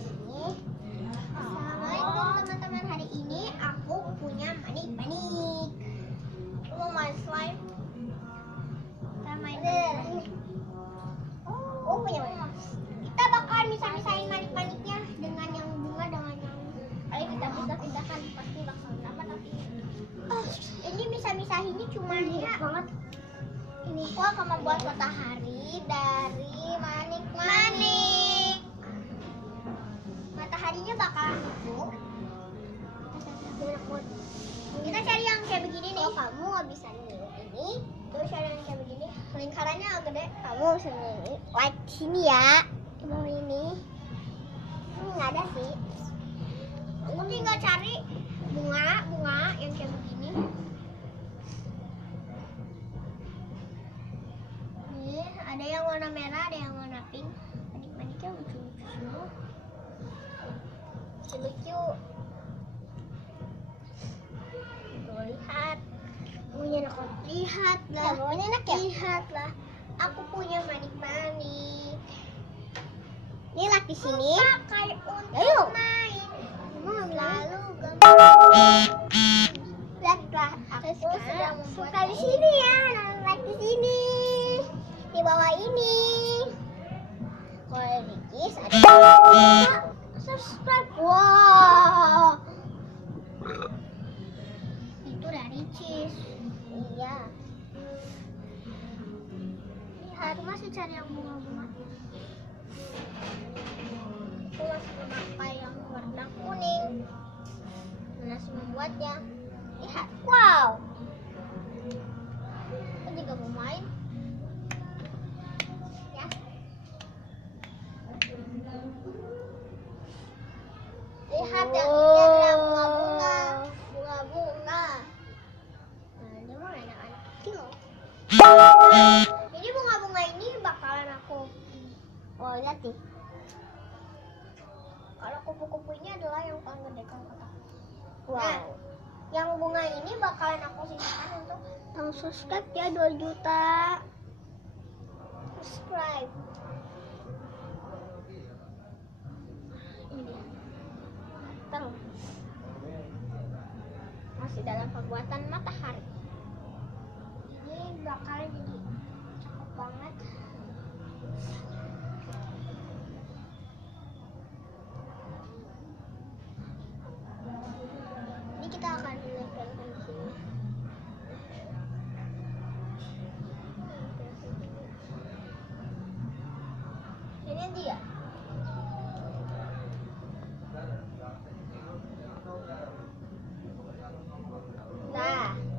ini. Assalamualaikum teman-teman, hari ini aku punya manik-manik. Mau main slime? Kita main manik-manik. Oh, punya manik. Kita bakalan bisa-misahin manik-maniknya dengan yang bunga dengan yang kali kita bisa pindahkan, pasti bakal sama tapi ini bisa-misahinnya cuma banget. Ini aku akan membuat matahari dari manik-manik. Mataharinya bakalan empuk. Kita cari yang kayak begini nih. Kalau kamu nggak bisa nih ini, terus cari yang kayak begini. Lingkarannya agak gede. Kamu bisa ini, like sini ya. Mau ini? Nggak ada sih. Aku tinggal cari bunga yang kayak begini. Nih, ada yang warna merah, ada yang warna pink. Manik-maniknya lucu-lucu semua. Lucu. Tuh, lihat. Punya enak. Lihatlah. Ya, bawahnya enak ya? Lihatlah. Aku punya manik-manik. Ini lagi sini. Pakai untuk main. Lalu lihatlah. Aku sedang suka di sini ya. Like di sini. Di bawah ini. Kalau Ricis ada subscribe. Wow. Itu dari Ricis. Iya. Lihat, masih cari yang bunga-bunga. Aku masih memakai yang warna kuning. Masih membuatnya. Lihat. Wow. Aku juga mau main. Ya. Lihat yang ini adalah bunga-bunga. Bunga-bunga. Nah, ini mah anak-anak kecil. Jadi bunga-bunga ini bakalan aku. Oh, lihat nih. Kalau kupu-kupu ini adalah yang paling gede kan kotak. Wow. Nah, yang bunga ini bakalan aku simpan untuk yang subscribe ya 2 juta. Subscribe. Ini dia. Masih dalam pembuatan matahari.